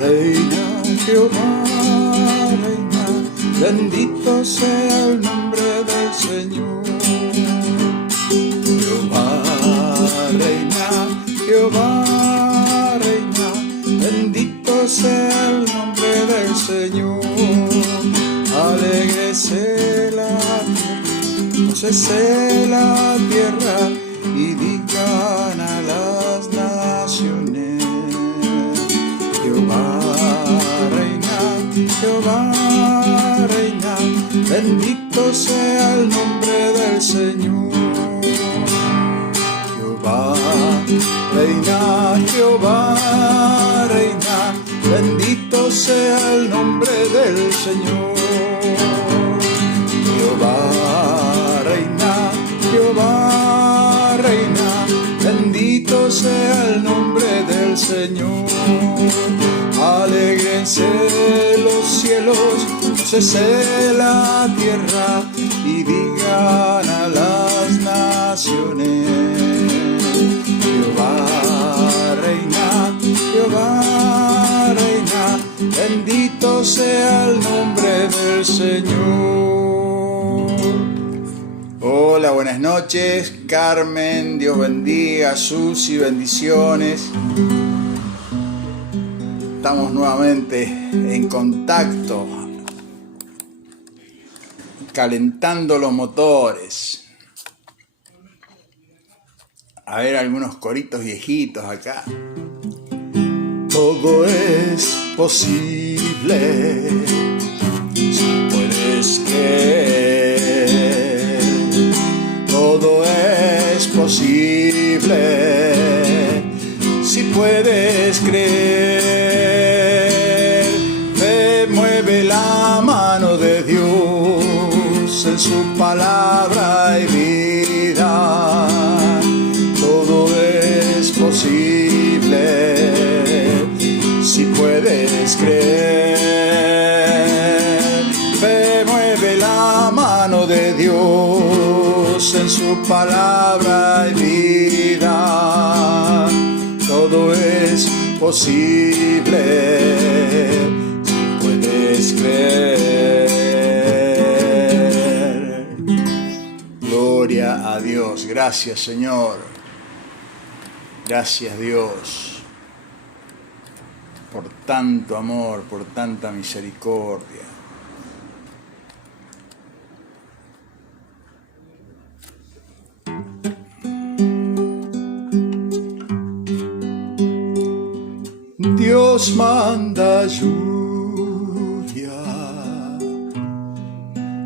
Reina Jehová, reina, bendito sea el nombre del Señor. Jehová, reina, Jehová, reina, bendito sea el nombre del Señor. Alégrese la tierra, gócese la tierra, y digan a las naciones: Jehová reina, Jehová reina, bendito sea el nombre del Señor. Jehová reina, Jehová reina, bendito sea el nombre del Señor. Jehová reina, Jehová reina, bendito sea el nombre del Señor. Alégrense los cielos, gócese la tierra, y digan a las naciones: Jehová reina, Jehová reina, bendito sea el nombre del Señor. Hola, buenas noches, Carmen, Dios bendiga, Susi, bendiciones. Estamos nuevamente en contacto, calentando los motores. A ver, algunos coritos viejitos acá. Todo es posible si puedes creer. Todo es posible si puedes creer. Fe mueve la mano de Dios, en su palabra hay vida. Todo es posible si puedes creer. Fe mueve la mano de Dios, en su palabra hay vida. Todo es posible si puedes creer. Gloria a Dios. Gracias, Señor. Gracias, Dios, por tanto amor, por tanta misericordia. Dios manda lluvia,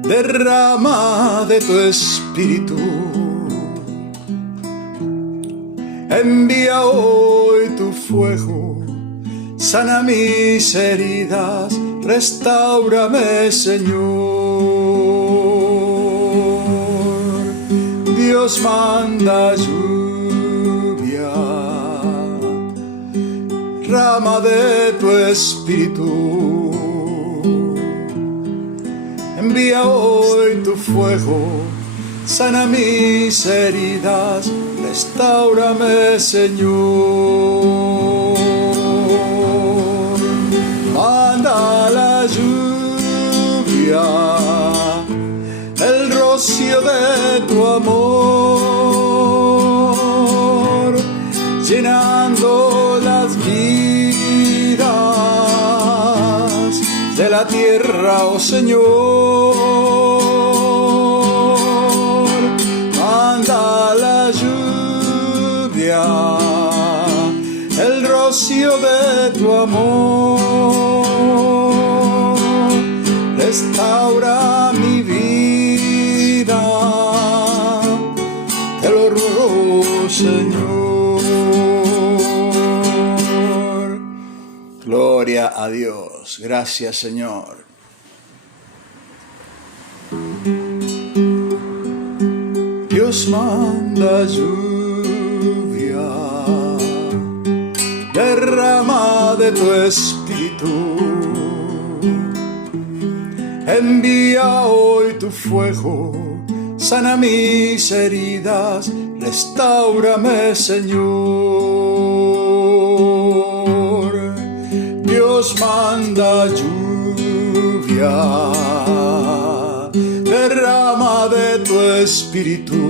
derrama de tu espíritu. Envía hoy tu fuego, sana mis heridas, restáurame, Señor. Dios manda lluvia, rama de tu espíritu. Envía hoy tu fuego, sana mis heridas, restáurame, Señor. Manda la lluvia, el rocío de tu amor, llenando las vidas de la tierra, oh Señor. Manda la lluvia, el rocío de tu amor, restaura mi vida, te lo ruego, Señor. Gloria a Dios. Gracias, Señor. Dios manda lluvia, derrama de tu espíritu. Envía hoy tu fuego, sana mis heridas, restáurame, Señor. Dios Dios manda lluvia, derrama de tu espíritu.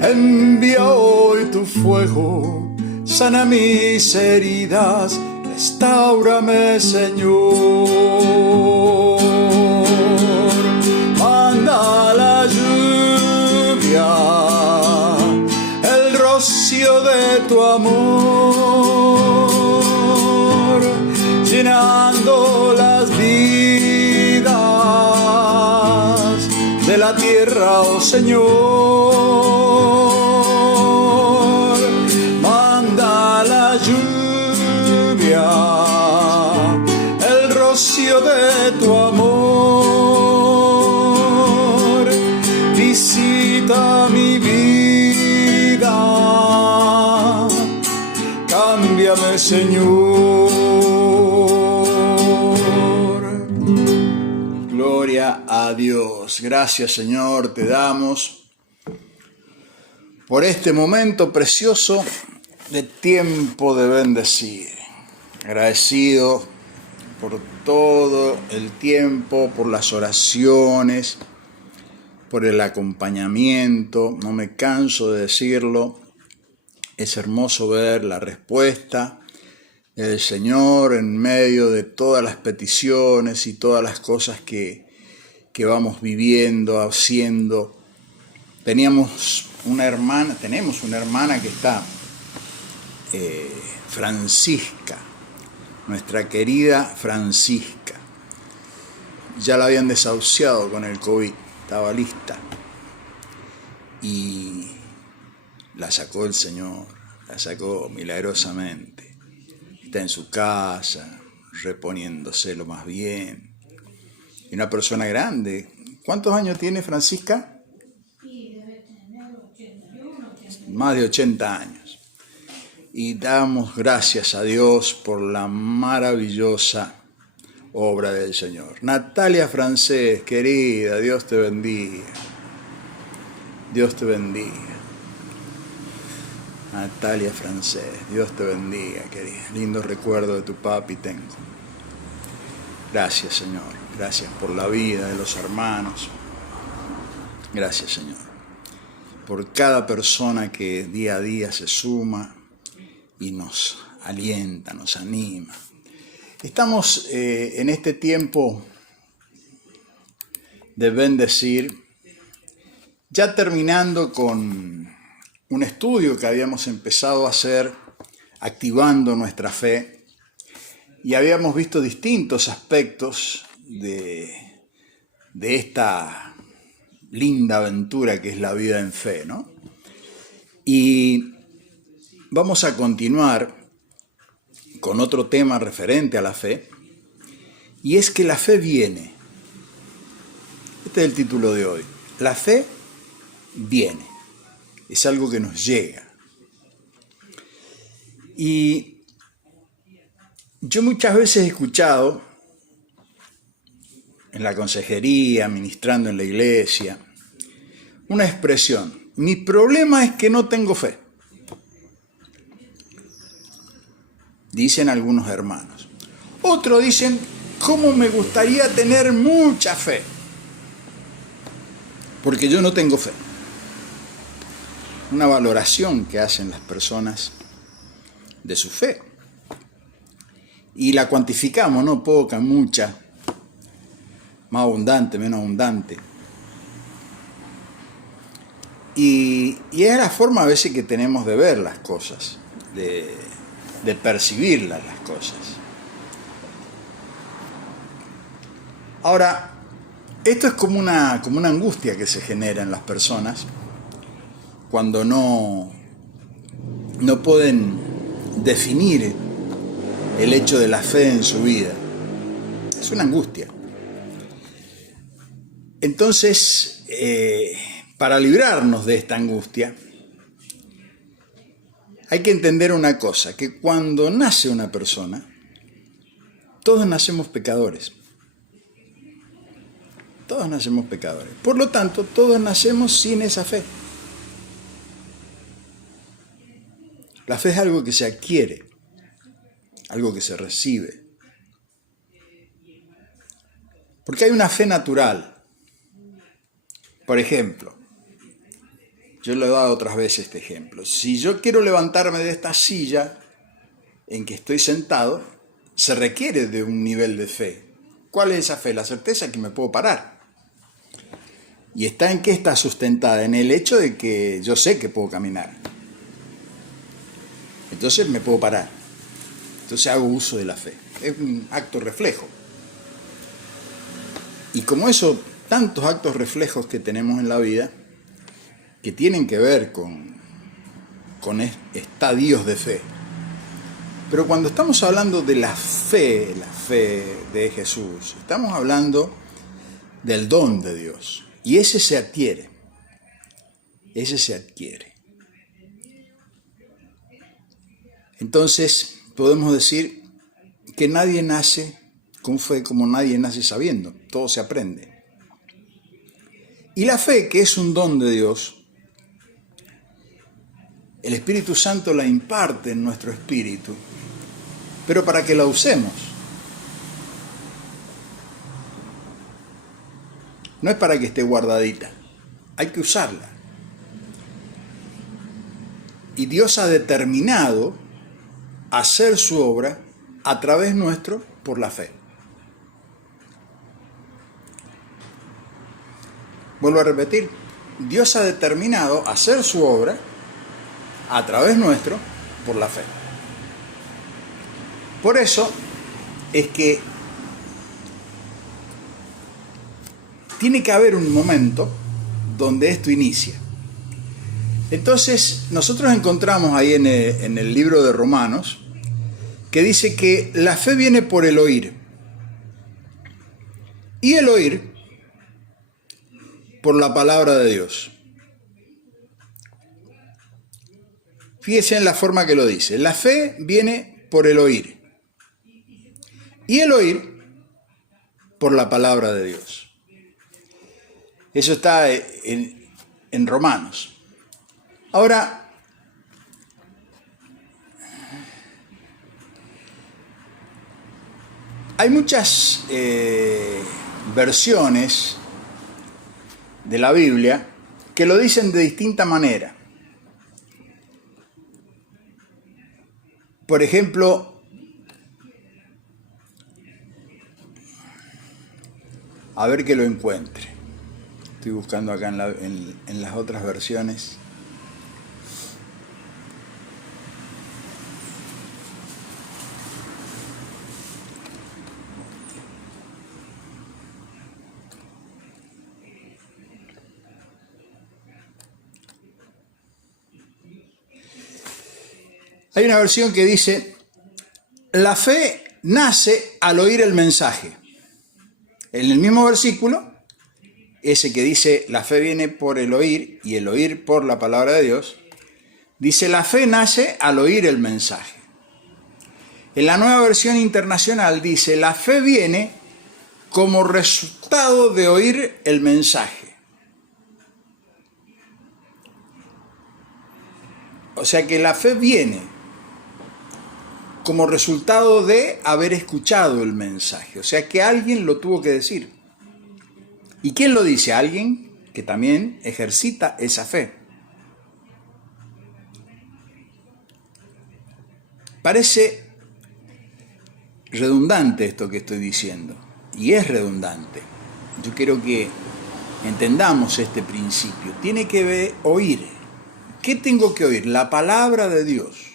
Envía hoy tu fuego, sana mis heridas, restáurame, Señor. Manda la lluvia, el rocío de tu amor, llenando las vidas de la tierra, oh Señor. Manda la lluvia, el rocío de tu amor, visita mi vida, cámbiame, Señor. Gloria a Dios. Gracias, Señor, te damos por este momento precioso de tiempo de bendecir. Agradecido por todo el tiempo, por las oraciones, por el acompañamiento. No me canso de decirlo. Es hermoso ver la respuesta del Señor en medio de todas las peticiones y todas las cosas que vamos viviendo, haciendo. Tenemos una hermana que está, Francisca, nuestra querida Francisca. Ya la habían desahuciado con el COVID, estaba lista. Y la sacó el Señor, la sacó milagrosamente. Está en su casa, reponiéndose lo más bien. Y una persona grande. ¿Cuántos años tiene Francisca? Sí, debe tener 81, 82. Más de 80 años. Y damos gracias a Dios por la maravillosa obra del Señor. Natalia Francés, querida, Dios te bendiga. Dios te bendiga. Natalia Francés, Dios te bendiga, querida. Lindo recuerdo de tu papi tengo. Gracias, Señor. Gracias por la vida de los hermanos. Gracias, Señor, por cada persona que día a día se suma y nos alienta, nos anima. Estamos en este tiempo de bendecir, ya terminando con un estudio que habíamos empezado a hacer, activando nuestra fe, y habíamos visto distintos aspectos de esta linda aventura que es la vida en fe, ¿no? Y vamos a continuar con otro tema referente a la fe, y es que la fe viene. Este es el título de hoy. La fe viene. Es algo que nos llega. Y yo muchas veces he escuchado en la consejería, ministrando en la iglesia, una expresión: mi problema es que no tengo fe. Dicen algunos hermanos. Otros dicen: ¿cómo me gustaría tener mucha fe? Porque yo no tengo fe. Una valoración que hacen las personas de su fe. Y la cuantificamos, ¿no? Poca, mucha, más abundante, menos abundante. Y es la forma a veces que tenemos de ver las cosas, de percibirlas las cosas. Ahora, esto es como una angustia que se genera en las personas cuando no pueden definir el hecho de la fe en su vida. Es una angustia. Entonces, para librarnos de esta angustia, hay que entender una cosa, que cuando nace una persona, todos nacemos pecadores. Todos nacemos pecadores. Por lo tanto, todos nacemos sin esa fe. La fe es algo que se adquiere. algo que se recibe. Porque hay una fe natural. Por ejemplo, yo lo he dado otras veces este ejemplo. Si yo quiero levantarme de esta silla en que estoy sentado, se requiere de un nivel de fe. ¿Cuál es esa fe? La certeza que me puedo parar. ¿Y está en qué está sustentada? En el hecho de que yo sé que puedo caminar. Entonces me puedo parar. Entonces hago uso de la fe. Es un acto reflejo. Y como eso, tantos actos reflejos que tenemos en la vida, que tienen que ver con estadios de fe. Pero cuando estamos hablando de la fe de Jesús, estamos hablando del don de Dios. Y ese se adquiere. Ese se adquiere. Entonces, podemos decir que nadie nace con fe como nadie nace sabiendo. Todo se aprende. Y la fe, que es un don de Dios, el Espíritu Santo la imparte en nuestro espíritu, pero para que la usemos. No es para que esté guardadita, hay que usarla. Y Dios ha determinado hacer su obra a través nuestro por la fe. Vuelvo a repetir, Dios ha determinado hacer su obra a través nuestro por la fe. Por eso es que tiene que haber un momento donde esto inicia. Entonces, nosotros encontramos ahí en el libro de Romanos que dice que la fe viene por el oír. Y el oír por la palabra de Dios. Fíjese en la forma que lo dice. La fe viene por el oír. Y el oír por la palabra de Dios. Eso está en Romanos. Ahora, hay muchas versiones de la Biblia que lo dicen de distinta manera. Por ejemplo, a ver que lo encuentre. Estoy buscando acá en las otras versiones. Hay una versión que dice, la fe nace al oír el mensaje. En el mismo versículo, ese que dice, la fe viene por el oír y el oír por la palabra de Dios, dice, la fe nace al oír el mensaje. En la Nueva Versión Internacional dice, la fe viene como resultado de oír el mensaje. O sea que la fe viene como resultado de haber escuchado el mensaje. O sea que alguien lo tuvo que decir. ¿Y quién lo dice? Alguien que también ejercita esa fe. Parece redundante esto que estoy diciendo. Y es redundante. Yo quiero que entendamos este principio. Tiene que oír. ¿Qué tengo que oír? La palabra de Dios.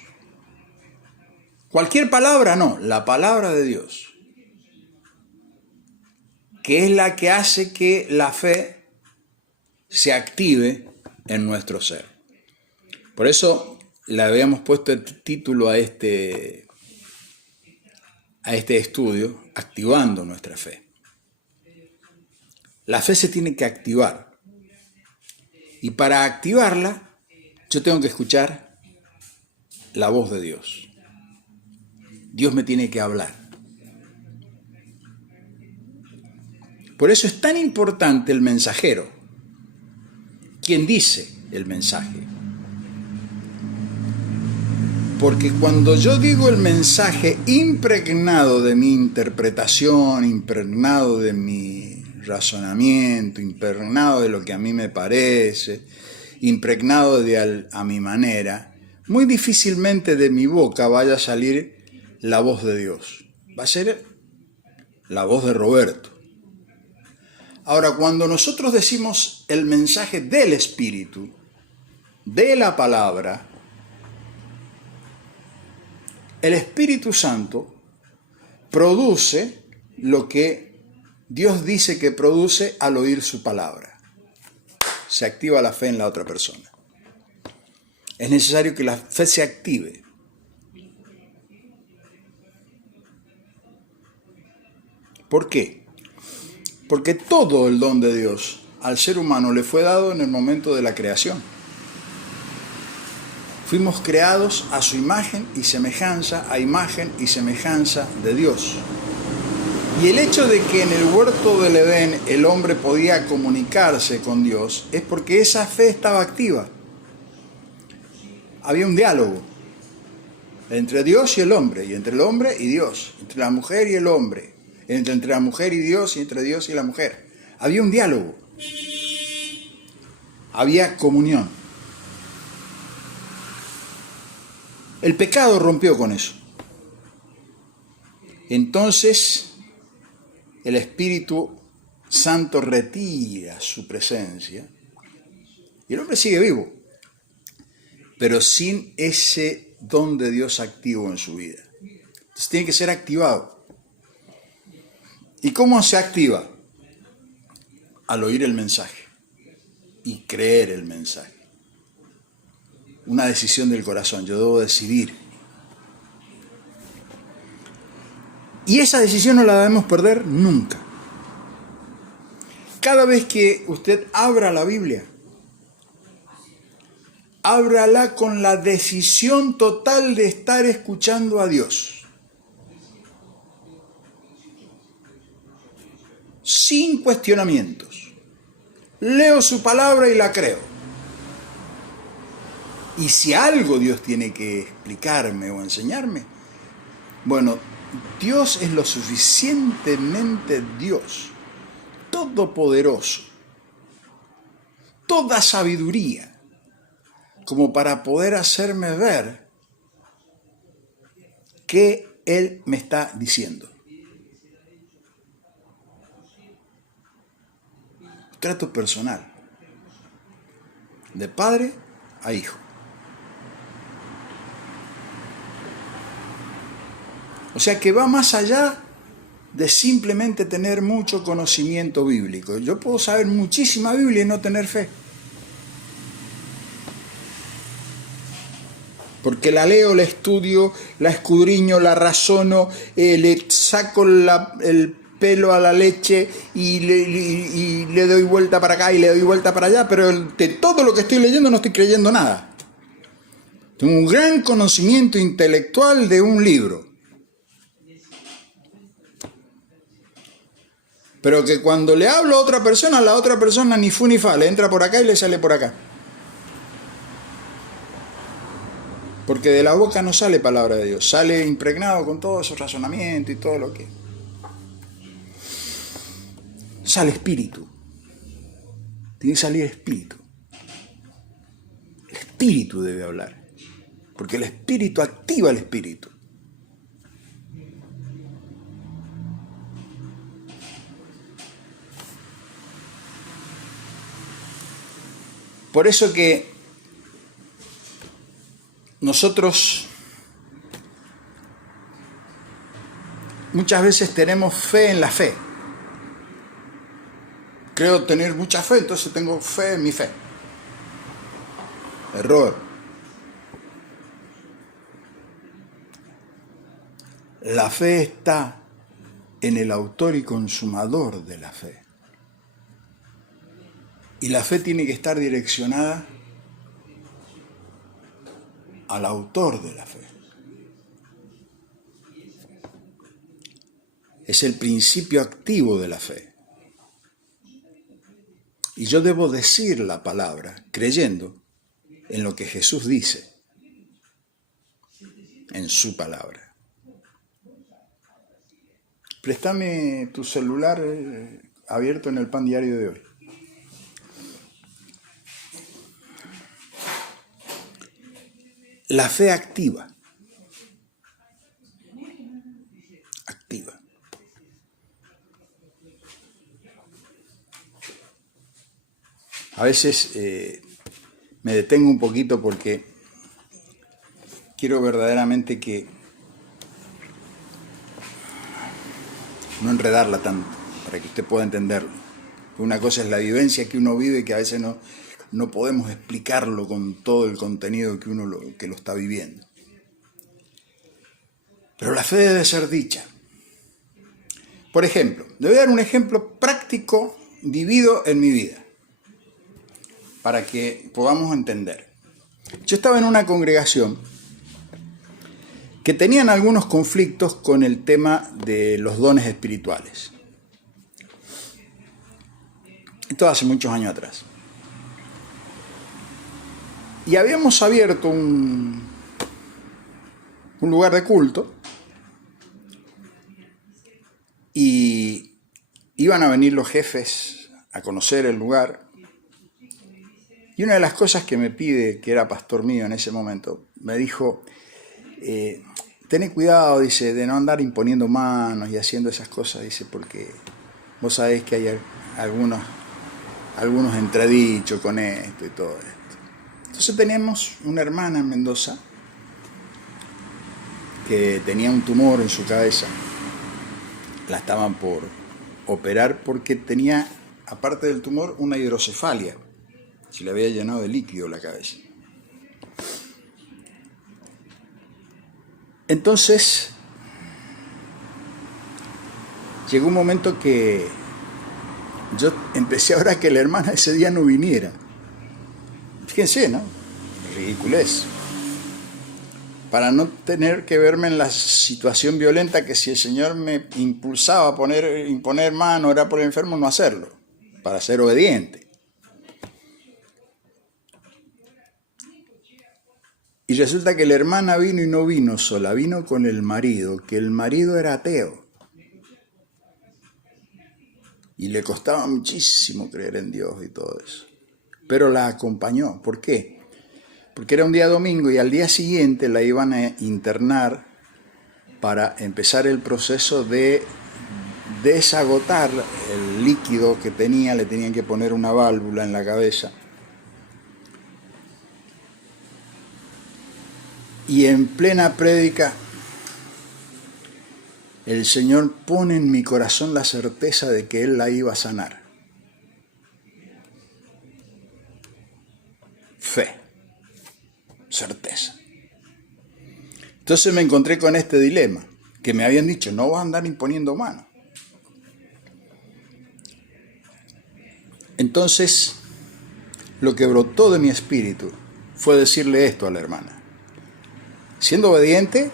Cualquier palabra no, la palabra de Dios, que es la que hace que la fe se active en nuestro ser. Por eso le habíamos puesto el título a este estudio, activando nuestra fe. La fe se tiene que activar. Y para activarla, yo tengo que escuchar la voz de Dios. Dios me tiene que hablar. Por eso es tan importante el mensajero. ¿Quién dice el mensaje? Porque cuando yo digo el mensaje impregnado de mi interpretación, impregnado de mi razonamiento, impregnado de lo que a mí me parece, impregnado a mi manera, muy difícilmente de mi boca vaya a salir la voz de Dios. Va a ser la voz de Roberto. Ahora, cuando nosotros decimos el mensaje del Espíritu, de la palabra, el Espíritu Santo produce lo que Dios dice que produce al oír su palabra. Se activa la fe en la otra persona. Es necesario que la fe se active. ¿Por qué? Porque todo el don de Dios al ser humano le fue dado en el momento de la creación. Fuimos creados a su imagen y semejanza, a imagen y semejanza de Dios. Y el hecho de que en el huerto del Edén el hombre podía comunicarse con Dios es porque esa fe estaba activa. Había un diálogo entre Dios y el hombre, y entre el hombre y Dios, entre la mujer y el hombre, entre la mujer y Dios, y entre Dios y la mujer. Había un diálogo. Había comunión. El pecado rompió con eso. Entonces, el Espíritu Santo retira su presencia y el hombre sigue vivo, pero sin ese don de Dios activo en su vida. Entonces tiene que ser activado. ¿Y cómo se activa? Al oír el mensaje y creer el mensaje. Una decisión del corazón, yo debo decidir. Y esa decisión no la debemos perder nunca. Cada vez que usted abra la Biblia, ábrala con la decisión total de estar escuchando a Dios. Sin cuestionamientos. Leo su palabra y la creo. Y si algo Dios tiene que explicarme o enseñarme, bueno, Dios es lo suficientemente Dios, todopoderoso, toda sabiduría, como para poder hacerme ver qué Él me está diciendo. Trato personal, de padre a hijo. O sea que va más allá de simplemente tener mucho conocimiento bíblico. Yo puedo saber muchísima Biblia y no tener fe. Porque la leo, la estudio, la escudriño, la razono, le saco el pelo a la leche y le doy vuelta para acá y le doy vuelta para allá, pero de todo lo que estoy leyendo no estoy creyendo nada. Tengo un gran conocimiento intelectual de un libro. Pero que cuando le hablo a otra persona, la otra persona ni fu ni fa, le entra por acá y le sale por acá. Porque de la boca no sale palabra de Dios, sale impregnado con todo ese razonamiento y todo lo que... Sale espíritu. Tiene que salir espíritu. El espíritu debe hablar. Porque el espíritu activa el espíritu. Por eso que nosotros muchas veces tenemos fe en la fe. Creo tener mucha fe, entonces tengo fe en mi fe. Error. La fe está en el autor y consumador de la fe. Y la fe tiene que estar direccionada al autor de la fe. Es el principio activo de la fe. Y yo debo decir la palabra creyendo en lo que Jesús dice. en su palabra. Préstame tu celular abierto en el Pan Diario de hoy. La fe activa. Activa. A veces me detengo un poquito porque quiero verdaderamente que no enredarla tanto, para que usted pueda entenderlo. Una cosa es la vivencia que uno vive, que a veces no podemos explicarlo con todo el contenido que uno que lo está viviendo. Pero la fe debe ser dicha. Por ejemplo, le voy a dar un ejemplo práctico vivido en mi vida, para que podamos entender. Yo estaba en una congregación que tenían algunos conflictos con el tema de los dones espirituales. Esto hace muchos años atrás. Y habíamos abierto un lugar de culto y iban a venir los jefes a conocer el lugar. Y una de las cosas que me pide, que era pastor mío en ese momento, me dijo, ten cuidado, dice, de no andar imponiendo manos y haciendo esas cosas, dice, porque vos sabés que hay algunos entredichos con esto y todo esto. Entonces teníamos una hermana en Mendoza que tenía un tumor en su cabeza. La estaban por operar porque tenía, aparte del tumor, una hidrocefalia. Se le había llenado de líquido la cabeza. Entonces, llegó un momento que yo empecé a orar que la hermana ese día no viniera. Fíjense, ¿no? Ridiculez. Para no tener que verme en la situación violenta que si el Señor me impulsaba a imponer mano, orar por el enfermo, no hacerlo. Para ser obediente. Y resulta que la hermana vino y no vino sola, vino con el marido, que el marido era ateo. Y le costaba muchísimo creer en Dios y todo eso. Pero la acompañó. ¿Por qué? Porque era un día domingo y al día siguiente la iban a internar para empezar el proceso de desagotar el líquido que tenía, le tenían que poner una válvula en la cabeza. Y en plena prédica, el Señor pone en mi corazón la certeza de que Él la iba a sanar. Fe, certeza. Entonces me encontré con este dilema, que me habían dicho, no vas a andar imponiendo mano. Entonces, lo que brotó de mi espíritu fue decirle esto a la hermana. Siendo obediente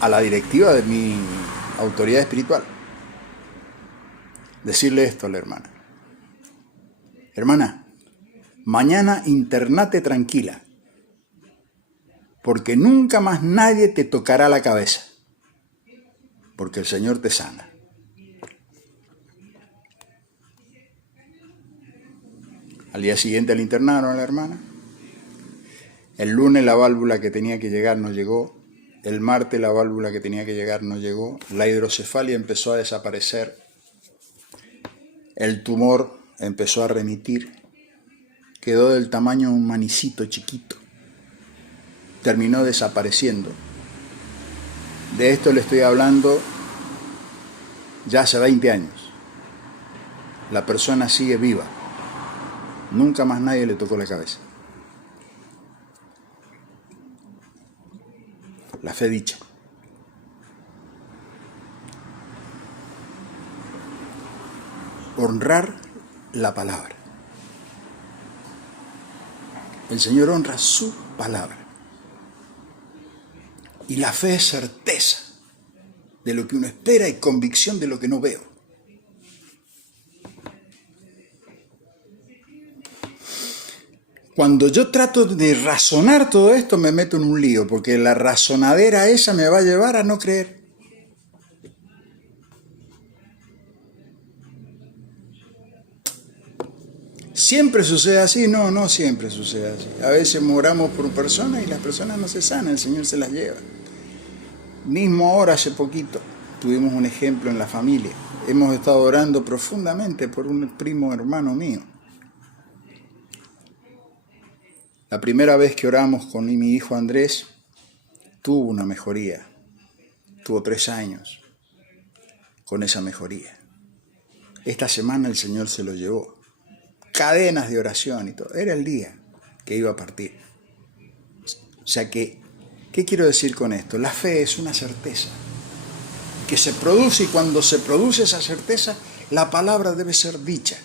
a la directiva de mi autoridad espiritual. Decirle esto a la hermana. Hermana, mañana internate tranquila, porque nunca más nadie te tocará la cabeza, porque el Señor te sana. Al día siguiente la internaron a la hermana. El lunes la válvula que tenía que llegar no llegó. El martes la válvula que tenía que llegar no llegó. La hidrocefalia empezó a desaparecer. El tumor empezó a remitir. Quedó del tamaño de un manicito chiquito. Terminó desapareciendo. De esto le estoy hablando ya hace 20 años. La persona sigue viva. Nunca más nadie le tocó la cabeza. La fe dicha. Honrar la palabra. El Señor honra su palabra. Y la fe es certeza de lo que uno espera y convicción de lo que no veo. Cuando yo trato de razonar todo esto, me meto en un lío, porque la razonadera esa me va a llevar a no creer. ¿Siempre sucede así? No, no siempre sucede así. A veces oramos por personas y las personas no se sanan, el Señor se las lleva. Mismo ahora, hace poquito, tuvimos un ejemplo en la familia. Hemos estado orando profundamente por un primo hermano mío. La primera vez que oramos con mi hijo Andrés, tuvo una mejoría. Tuvo 3 años con esa mejoría. Esta semana el Señor se lo llevó. Cadenas de oración y todo. Era el día que iba a partir. O sea que, ¿qué quiero decir con esto? La fe es una certeza que se produce, y cuando se produce esa certeza, la palabra debe ser dicha.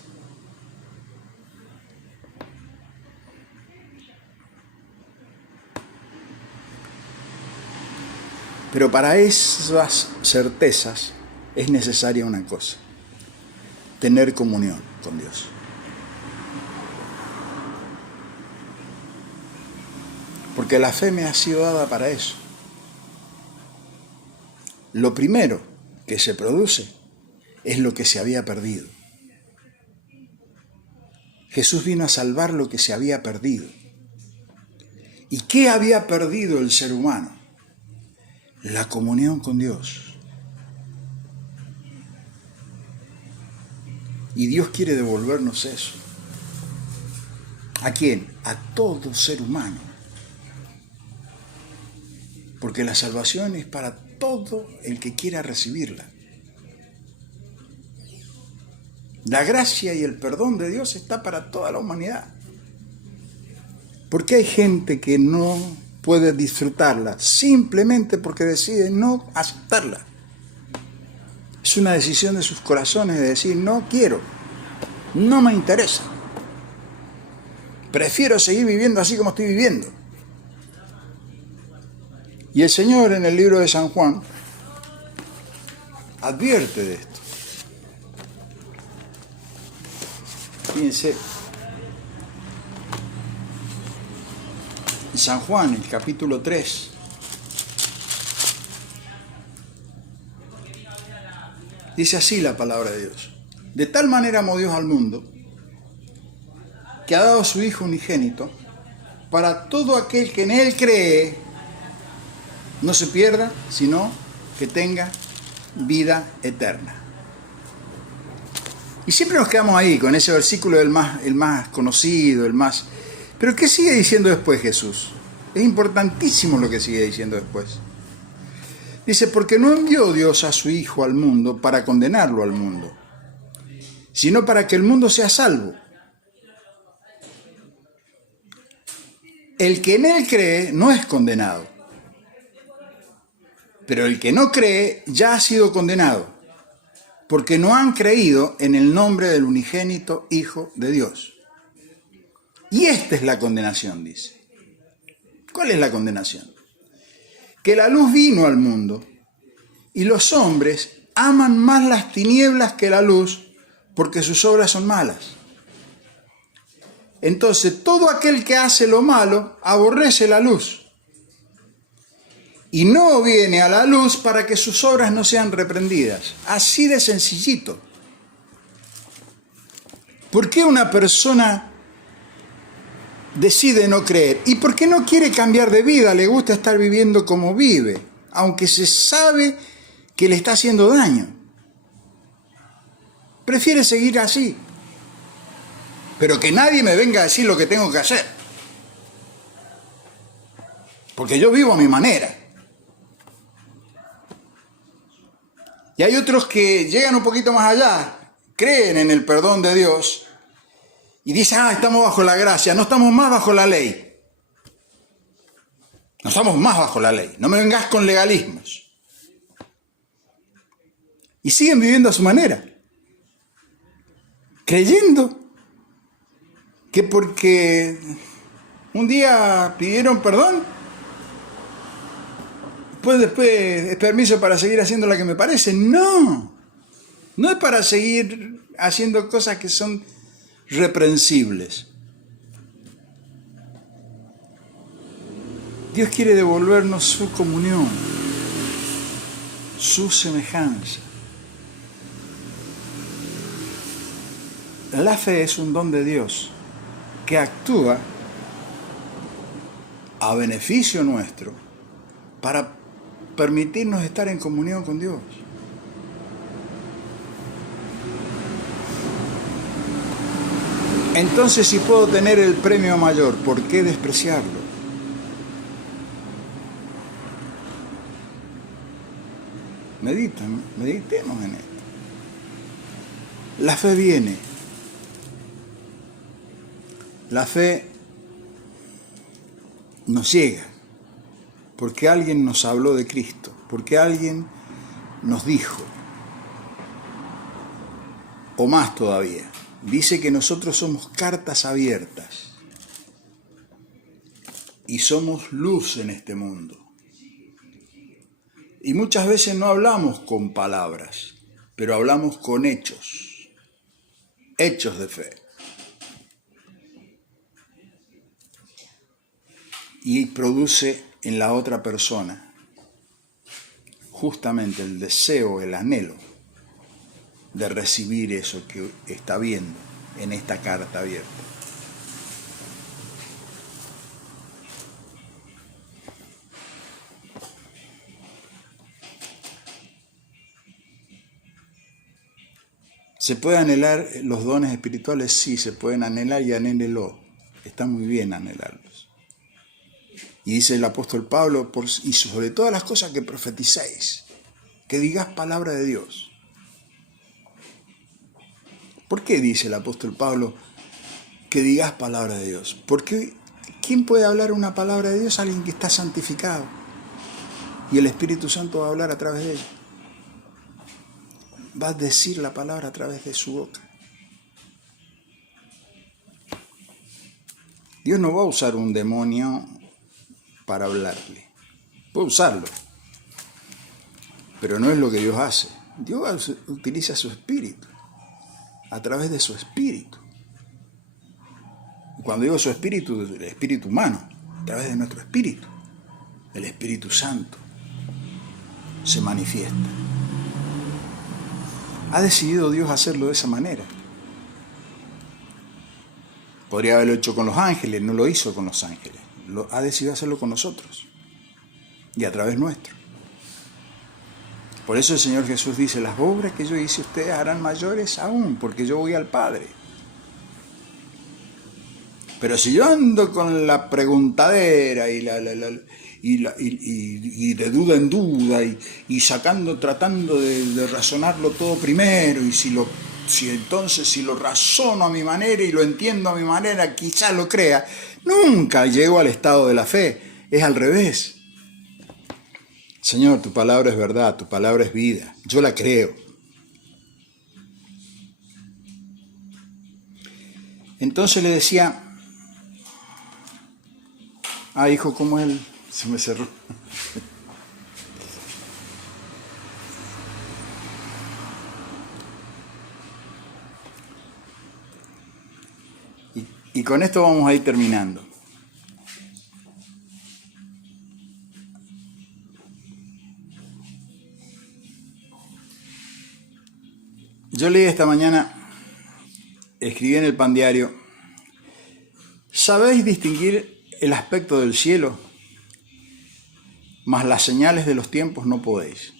Pero para esas certezas es necesaria una cosa: tener comunión con Dios. Porque la fe me ha sido dada para eso. Lo primero que se produce es lo que se había perdido. Jesús vino a salvar lo que se había perdido. ¿Y qué había perdido el ser humano? La comunión con Dios. Y Dios quiere devolvernos eso. ¿A quién? A todo ser humano. Porque la salvación es para todo el que quiera recibirla. La gracia y el perdón de Dios está para toda la humanidad. ¿Por qué hay gente que no puede disfrutarla? Simplemente porque decide no aceptarla. Es una decisión de sus corazones de decir: no quiero, no me interesa. Prefiero seguir viviendo así como estoy viviendo. Y el Señor en el libro de San Juan advierte de esto. Fíjense, en San Juan, el capítulo 3, dice así la palabra de Dios: de tal manera amó Dios al mundo, que ha dado a su Hijo unigénito, para todo aquel que en Él cree, no se pierda, sino que tenga vida eterna. Y siempre nos quedamos ahí con ese versículo, el más conocido, el más... Pero ¿qué sigue diciendo después Jesús? Es importantísimo lo que sigue diciendo después. Dice: porque no envió Dios a su Hijo al mundo para condenarlo al mundo, sino para que el mundo sea salvo. El que en Él cree no es condenado, pero el que no cree ya ha sido condenado, porque no han creído en el nombre del unigénito Hijo de Dios. Y esta es la condenación, dice. ¿Cuál es la condenación? Que la luz vino al mundo, y los hombres aman más las tinieblas que la luz, porque sus obras son malas. Entonces, todo aquel que hace lo malo aborrece la luz, y no viene a la luz para que sus obras no sean reprendidas. Así de sencillito. ¿Por qué una persona decide no creer? ¿Y por qué no quiere cambiar de vida? Le gusta estar viviendo como vive, aunque se sabe que le está haciendo daño. Prefiere seguir así. Pero que nadie me venga a decir lo que tengo que hacer. Porque yo vivo a mi manera. Y hay otros que llegan un poquito más allá, creen en el perdón de Dios y dicen: estamos bajo la gracia, no estamos más bajo la ley. No estamos más bajo la ley, no me vengas con legalismos. Y siguen viviendo a su manera, creyendo que porque un día pidieron perdón, pues después es permiso para seguir haciendo lo que me parece. No es para seguir haciendo cosas que son reprensibles. Dios quiere devolvernos su comunión, su semejanza. La fe es un don de Dios que actúa a beneficio nuestro para permitirnos estar en comunión con Dios. Entonces, si puedo tener el premio mayor, ¿por qué despreciarlo? Meditemos en esto. La fe viene. La fe nos llega porque alguien nos habló de Cristo, porque alguien nos dijo, o más todavía, dice que nosotros somos cartas abiertas y somos luz en este mundo. Y muchas veces no hablamos con palabras, pero hablamos con hechos, hechos de fe. Y produce en la otra persona justamente el deseo, el anhelo de recibir eso que está viendo en esta carta abierta. ¿Se puede anhelar los dones espirituales? Sí, se pueden anhelar y anhélelo. Está muy bien anhelarlos. Y dice el apóstol Pablo, y sobre todas las cosas que profeticéis, que digas palabra de Dios. ¿Por qué dice el apóstol Pablo que digas palabra de Dios? Porque ¿quién puede hablar una palabra de Dios? Alguien que está santificado. Y el Espíritu Santo va a hablar a través de ella. Va a decir la palabra a través de su boca. Dios no va a usar un demonio para hablarle. Puede usarlo. Pero no es lo que Dios hace. Dios utiliza su espíritu. A través de su espíritu. Cuando digo su espíritu, el espíritu humano. A través de nuestro espíritu. El Espíritu Santo se manifiesta. Ha decidido Dios hacerlo de esa manera. Podría haberlo hecho con los ángeles, no lo hizo con los ángeles. Ha decidido hacerlo con nosotros y a través nuestro. Por eso el Señor Jesús dice, las obras que yo hice ustedes harán mayores aún, porque yo voy al Padre. Pero si yo ando con la preguntadera y de duda en duda y tratando de razonarlo todo primero, y si lo razono a mi manera y lo entiendo a mi manera, quizás lo crea, nunca llego al estado de la fe, es al revés. Señor, tu palabra es verdad, tu palabra es vida, yo la creo. Entonces le decía, hijo, ¿cómo es se me cerró? Y con esto vamos a ir terminando. Yo leí esta mañana, escribí en el Pan Diario, ¿sabéis distinguir el aspecto del cielo? Mas las señales de los tiempos no podéis.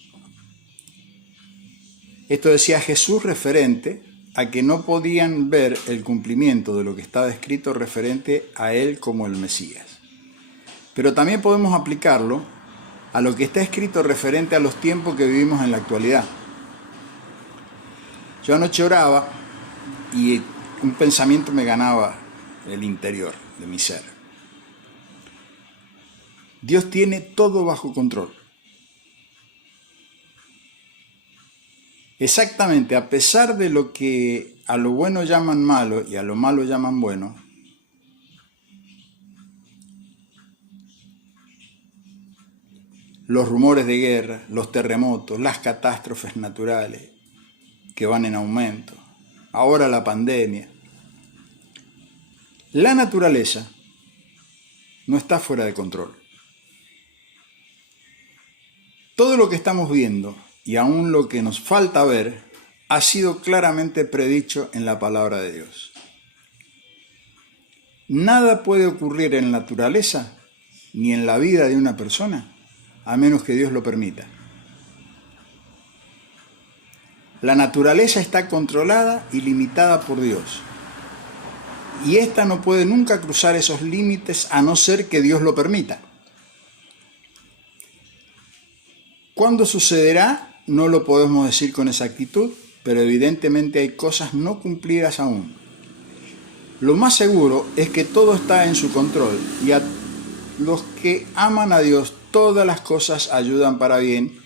Esto decía Jesús referente a que no podían ver el cumplimiento de lo que estaba escrito referente a él como el Mesías. Pero también podemos aplicarlo a lo que está escrito referente a los tiempos que vivimos en la actualidad. Yo anoche oraba y un pensamiento me ganaba el interior de mi ser. Dios tiene todo bajo control. Exactamente, a pesar de lo que a lo bueno llaman malo y a lo malo llaman bueno, los rumores de guerra, los terremotos, las catástrofes naturales que van en aumento, ahora la pandemia, la naturaleza no está fuera de control. Todo lo que estamos viendo y aún lo que nos falta ver ha sido claramente predicho en la palabra de Dios. Nada puede ocurrir en la naturaleza ni en la vida de una persona a menos que Dios lo permita. La naturaleza está controlada y limitada por Dios. Y ésta no puede nunca cruzar esos límites a no ser que Dios lo permita. ¿Cuándo sucederá? No lo podemos decir con exactitud, pero evidentemente hay cosas no cumplidas aún. Lo más seguro es que todo está en su control y a los que aman a Dios todas las cosas ayudan para bien.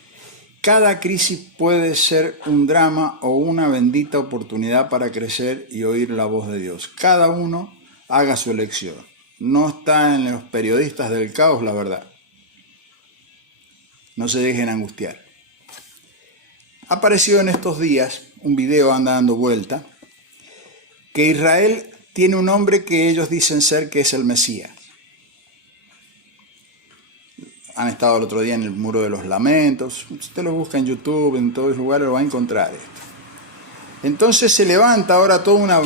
Cada crisis puede ser un drama o una bendita oportunidad para crecer y oír la voz de Dios. Cada uno haga su elección. No está en los periodistas del caos la verdad. No se dejen angustiar. Ha aparecido en estos días un video, anda dando vuelta, que Israel tiene un hombre que ellos dicen ser que es el Mesías. Han estado el otro día en el Muro de los Lamentos. Si usted lo busca en YouTube, en todos los lugares lo va a encontrar esto. Entonces se levanta ahora toda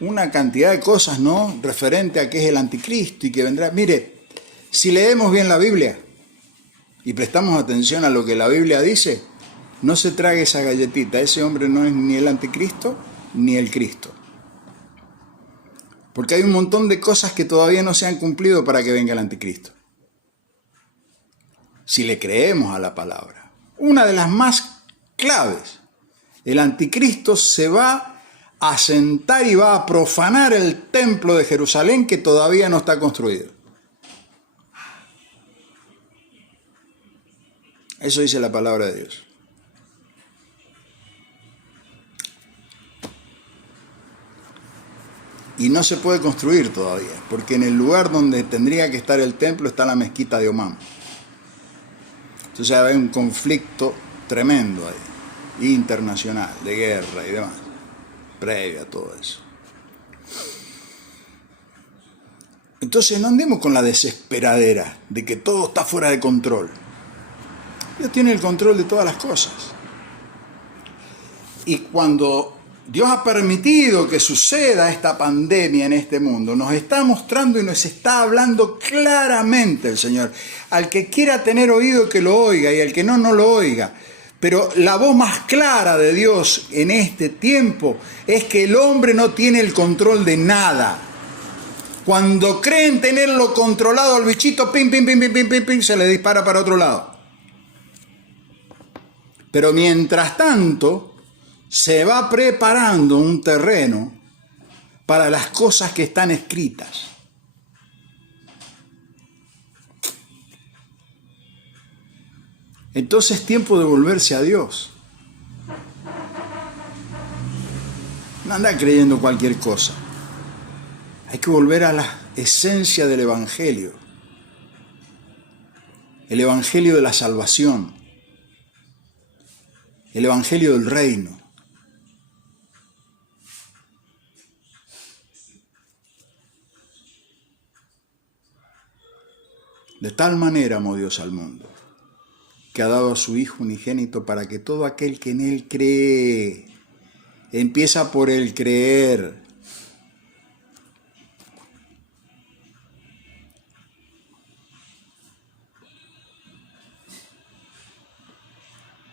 una cantidad de cosas, ¿no? Referente a que es el anticristo y que vendrá. Mire, si leemos bien la Biblia y prestamos atención a lo que la Biblia dice, no se trague esa galletita. Ese hombre no es ni el anticristo ni el Cristo. Porque hay un montón de cosas que todavía no se han cumplido para que venga el anticristo. Si le creemos a la palabra. Una de las más claves. El anticristo se va a sentar y va a profanar el templo de Jerusalén que todavía no está construido. Eso dice la palabra de Dios. Y no se puede construir todavía, porque en el lugar donde tendría que estar el templo está la mezquita de Omán. Entonces hay un conflicto tremendo ahí, internacional, de guerra y demás, previo a todo eso. Entonces no andemos con la desesperadera de que todo está fuera de control. Dios tiene el control de todas las cosas. Y cuando Dios ha permitido que suceda esta pandemia en este mundo, nos está mostrando y nos está hablando claramente el Señor. Al que quiera tener oído que lo oiga y al que no, no lo oiga. Pero la voz más clara de Dios en este tiempo es que el hombre no tiene el control de nada. Cuando creen tenerlo controlado al bichito, pim, pim, pim, pim, pim, pim, pim, se le dispara para otro lado. Pero mientras tanto, se va preparando un terreno para las cosas que están escritas. Entonces es tiempo de volverse a Dios. No anda creyendo cualquier cosa. Hay que volver a la esencia del Evangelio. El Evangelio de la salvación. El Evangelio del reino. De tal manera amó Dios al mundo, que ha dado a su Hijo unigénito para que todo aquel que en Él cree, empieza por el creer.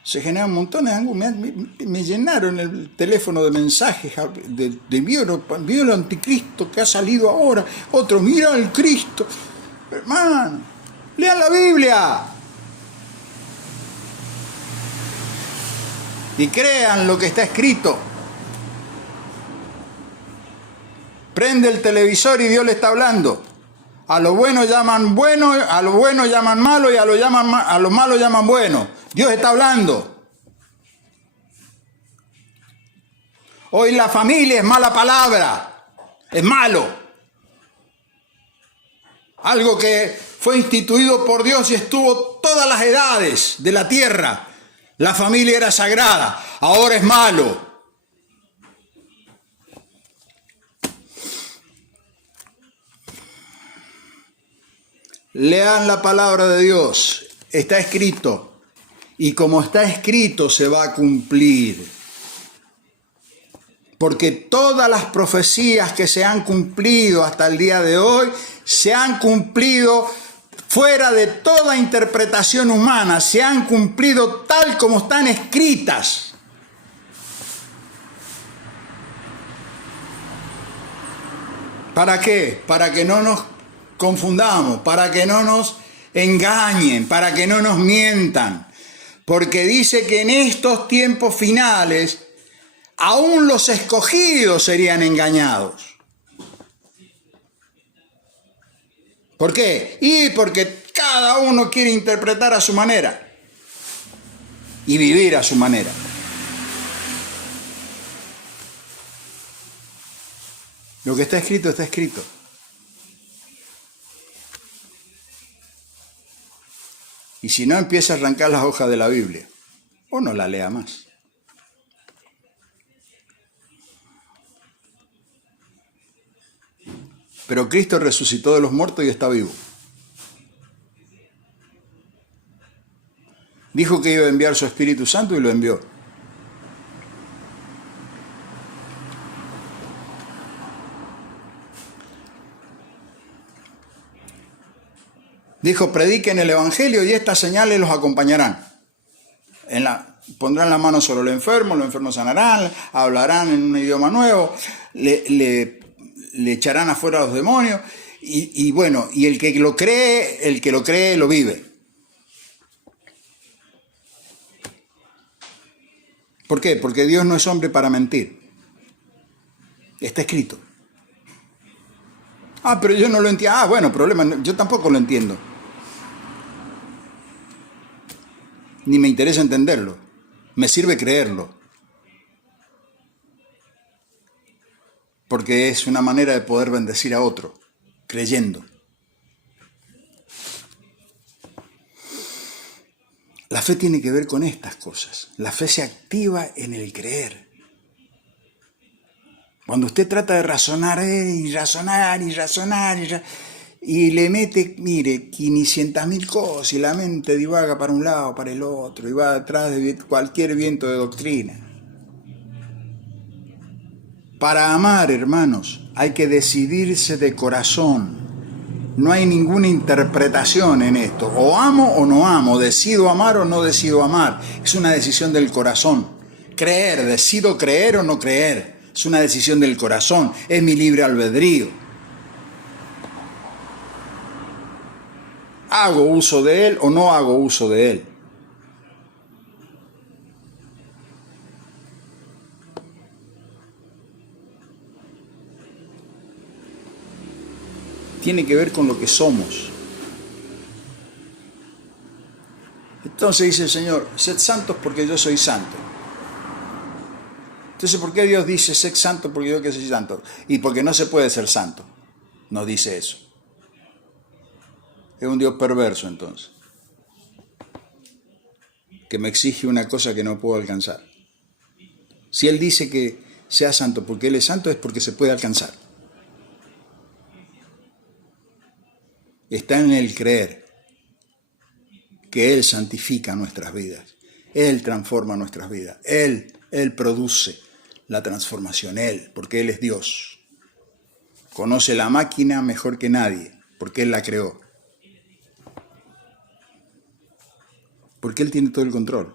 Se generan montones de angustia. Me llenaron el teléfono de mensajes, vio el anticristo que ha salido ahora, otro, mira el Cristo. Hermano, lean la Biblia y crean lo que está escrito. Prende el televisor y Dios le está hablando. A lo bueno llaman bueno, a lo bueno llaman malo y a lo malo llaman bueno. Dios está hablando. Hoy la familia es mala palabra, es malo. Algo que fue instituido por Dios y estuvo todas las edades de la tierra. La familia era sagrada, ahora es malo. Lean la palabra de Dios está escrito. Y como está escrito, se va a cumplir. Porque todas las profecías que se han cumplido hasta el día de hoy, se han cumplido fuera de toda interpretación humana, se han cumplido tal como están escritas. ¿Para qué? Para que no nos confundamos, para que no nos engañen, para que no nos mientan. Porque dice que en estos tiempos finales, aún los escogidos serían engañados. ¿Por qué? Y porque cada uno quiere interpretar a su manera y vivir a su manera. Lo que está escrito, está escrito. Y si no, empieza a arrancar las hojas de la Biblia o no la lea más. Pero Cristo resucitó de los muertos y está vivo. Dijo que iba a enviar su Espíritu Santo y lo envió. Dijo, prediquen el Evangelio y estas señales los acompañarán. Pondrán la mano sobre los enfermos sanarán, hablarán en un idioma nuevo, le echarán afuera a los demonios, y bueno, y el que lo cree, lo vive. ¿Por qué? Porque Dios no es hombre para mentir. Está escrito. Pero yo no lo entiendo. Bueno, problema, yo tampoco lo entiendo. Ni me interesa entenderlo. Me sirve creerlo. Porque es una manera de poder bendecir a otro, creyendo. La fe tiene que ver con estas cosas. La fe se activa en el creer. Cuando usted trata de razonar y le mete, mire, 500.000 cosas y la mente divaga para un lado, para el otro y va detrás de cualquier viento de doctrina. Para amar, hermanos, hay que decidirse de corazón. No hay ninguna interpretación en esto. O amo o no amo, decido amar o no decido amar. Es una decisión del corazón. Creer, decido creer o no creer. Es una decisión del corazón. Es mi libre albedrío. ¿Hago uso de él o no hago uso de él? Tiene que ver con lo que somos. Entonces dice el Señor, sed santos porque yo soy santo. Entonces, ¿por qué Dios dice, sed santo porque yo que soy santo? Y porque no se puede ser santo. No dice eso. Es un Dios perverso entonces, que me exige una cosa que no puedo alcanzar. Si Él dice que sea santo porque Él es santo, es porque se puede alcanzar. Está en el creer que Él santifica nuestras vidas. Él transforma nuestras vidas. Él produce la transformación. Él, porque Él es Dios. Conoce la máquina mejor que nadie, porque Él la creó. Porque Él tiene todo el control.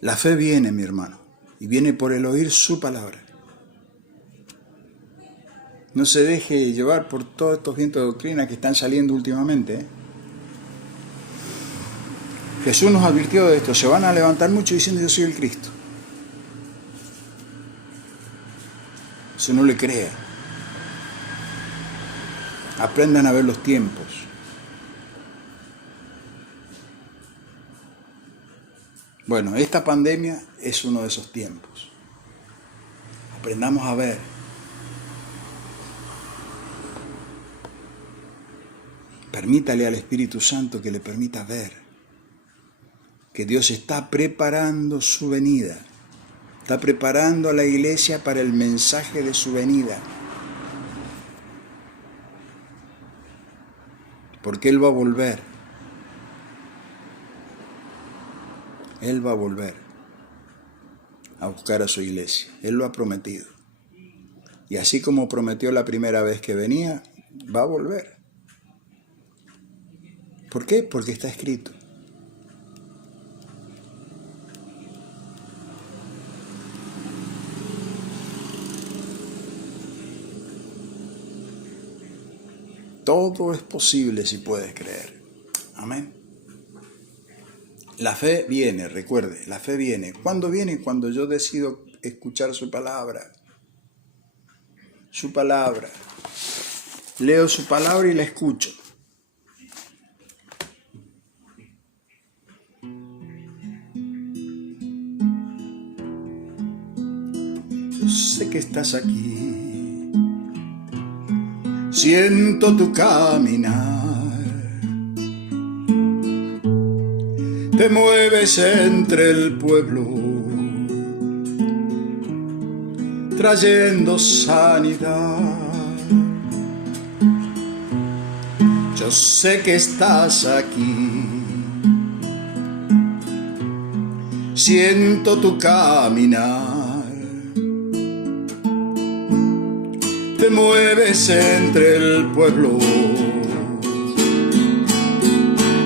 La fe viene, mi hermano, y viene por el oír su palabra. No se deje llevar por todos estos vientos de doctrina que están saliendo últimamente. Jesús nos advirtió de esto. Se van a levantar mucho diciendo yo soy el Cristo. Eso no le crea. Aprendan a ver los tiempos. Bueno, esta pandemia es uno de esos tiempos. Aprendamos a ver. Permítale al Espíritu Santo que le permita ver que Dios está preparando su venida. Está preparando a la iglesia para el mensaje de su venida. porque Él va a volver. Él va a volver a buscar a su iglesia. Él lo ha prometido. Y así como prometió la primera vez que venía, va a volver. ¿Por qué? Porque está escrito. Todo es posible si puedes creer. Amén. La fe viene, recuerde, la fe viene. ¿Cuándo viene? Cuando yo decido escuchar su palabra. Su palabra. Leo su palabra y la escucho. Yo sé que estás aquí. Siento tu caminar, te mueves entre el pueblo, trayendo sanidad. Yo sé que estás aquí, siento tu caminar. Te mueves entre el pueblo,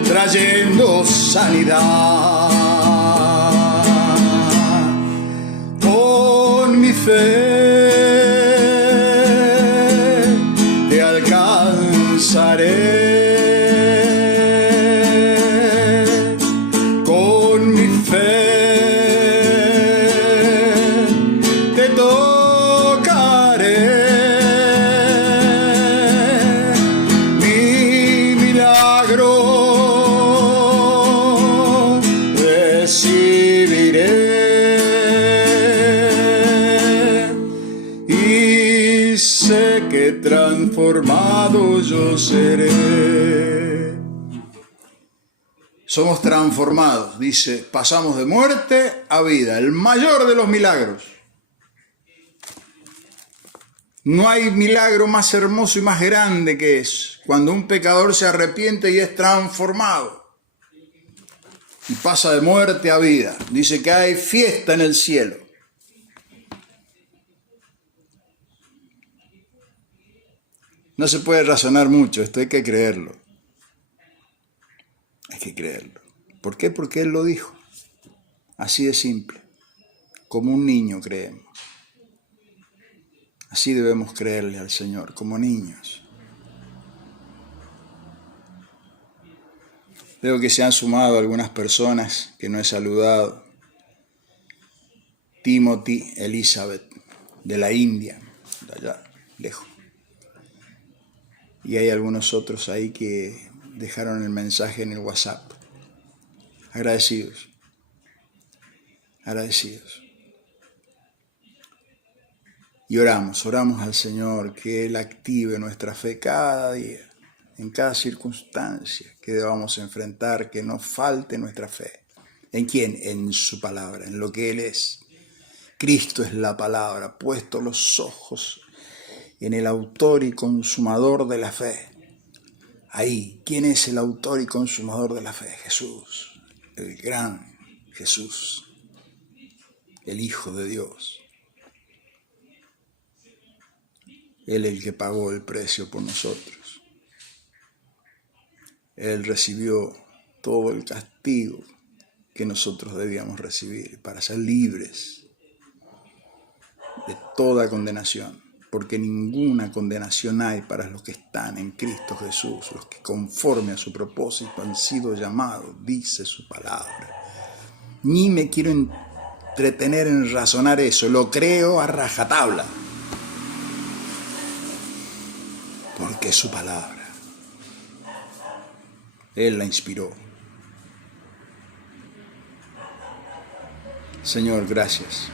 trayendo sanidad. Con mi fe te alcanzaré. Con mi fe te tocaré. Transformado yo seré. Somos transformados, dice, pasamos de muerte a vida, el mayor de los milagros. No hay milagro más hermoso y más grande que es cuando un pecador se arrepiente y es transformado y pasa de muerte a vida. Dice que hay fiesta en el cielo. No se puede razonar mucho, esto hay que creerlo. Hay que creerlo. ¿Por qué? Porque Él lo dijo. Así de simple. Como un niño creemos. Así debemos creerle al Señor, como niños. Veo que se han sumado algunas personas que no he saludado. Timothy Elizabeth, de la India, de allá, lejos. Y hay algunos otros ahí que dejaron el mensaje en el WhatsApp. Agradecidos. Agradecidos. Y oramos al Señor que Él active nuestra fe cada día, en cada circunstancia que debamos enfrentar, que no falte nuestra fe. ¿En quién? En su palabra, en lo que Él es. Cristo es la palabra, puesto los ojos en el autor y consumador de la fe. Ahí, ¿quién es el autor y consumador de la fe? Jesús, el gran Jesús, el Hijo de Dios. Él es el que pagó el precio por nosotros. Él recibió todo el castigo que nosotros debíamos recibir para ser libres de toda condenación. Porque ninguna condenación hay para los que están en Cristo Jesús, los que conforme a su propósito han sido llamados, dice su palabra. Ni me quiero entretener en razonar eso, lo creo a rajatabla. Porque es su palabra. Él la inspiró. Señor, gracias.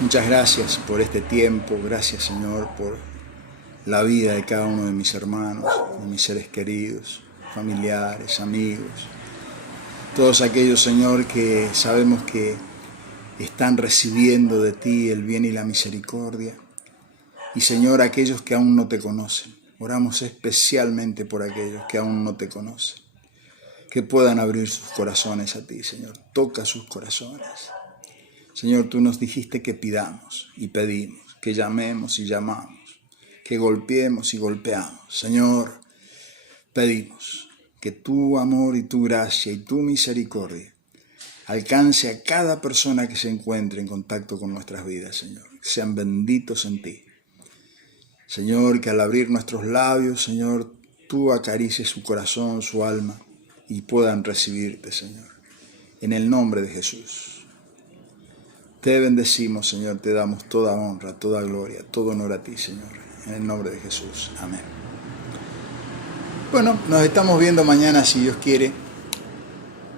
Muchas gracias por este tiempo, gracias Señor por la vida de cada uno de mis hermanos, de mis seres queridos, familiares, amigos, todos aquellos Señor que sabemos que están recibiendo de ti el bien y la misericordia, y Señor aquellos que aún no te conocen, Oramos especialmente por aquellos que aún no te conocen, que puedan abrir sus corazones a ti, Señor. Toca sus corazones. Señor, tú nos dijiste que pidamos y pedimos, que llamemos y llamamos, que golpeemos y golpeamos. Señor, pedimos que tu amor y tu gracia y tu misericordia alcance a cada persona que se encuentre en contacto con nuestras vidas, Señor. Que sean benditos en ti. Señor, que al abrir nuestros labios, Señor, tú acaricies su corazón, su alma y puedan recibirte, Señor. En el nombre de Jesús. Te bendecimos, Señor, te damos toda honra, toda gloria, todo honor a ti, Señor. En el nombre de Jesús. Amén. Bueno, nos estamos viendo mañana, si Dios quiere,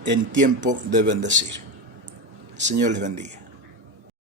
en tiempo de bendecir. El Señor les bendiga.